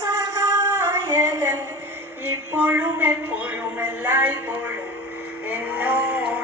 സഹായകൻ ഇപ്പോഴും എപ്പോഴും എല്ലായ്പ്പോഴും എന്നോടൊപ്പം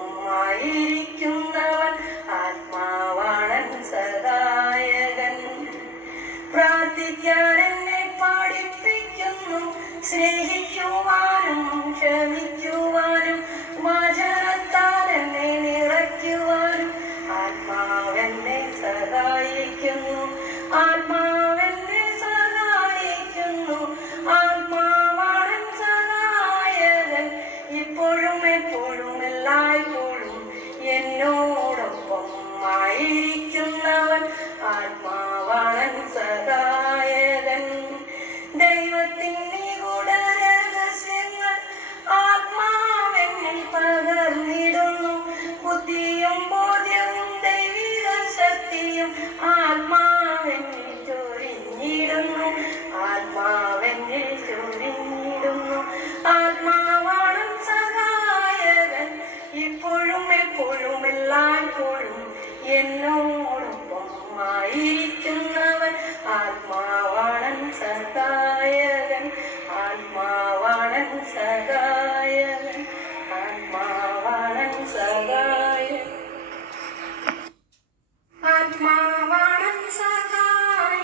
സ്നേഹിക്കുവാനും ക്ഷമിക്കുവാനും വചനത്താൽ എന്നെ നിറയ്ക്കുവാനും ആത്മാവെന്നെ സഹായിക്കുന്നു ശക്തിയും ആത്മാവെന്നിൽ ചൊരിഞ്ഞിടുന്നു. ആത്മാവെന്നിൽ ചൊരിഞ്ഞിടുന്നു. ആത്മാവാണ് സഹായകൻ. ഇപ്പോഴും എപ്പോഴും എല്ലായ്പ്പോഴും എന്നോടൊപ്പം ആയിരിക്കുന്നവൻ ആത്മാവാണൻ സഹായകൻ. ആത്മാവാണൻ സഹായകൻ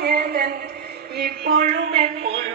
സഹായകൻ ഇപ്പോഴും എപ്പോഴും എല്ലായ്പ്പോഴും എന്നോട്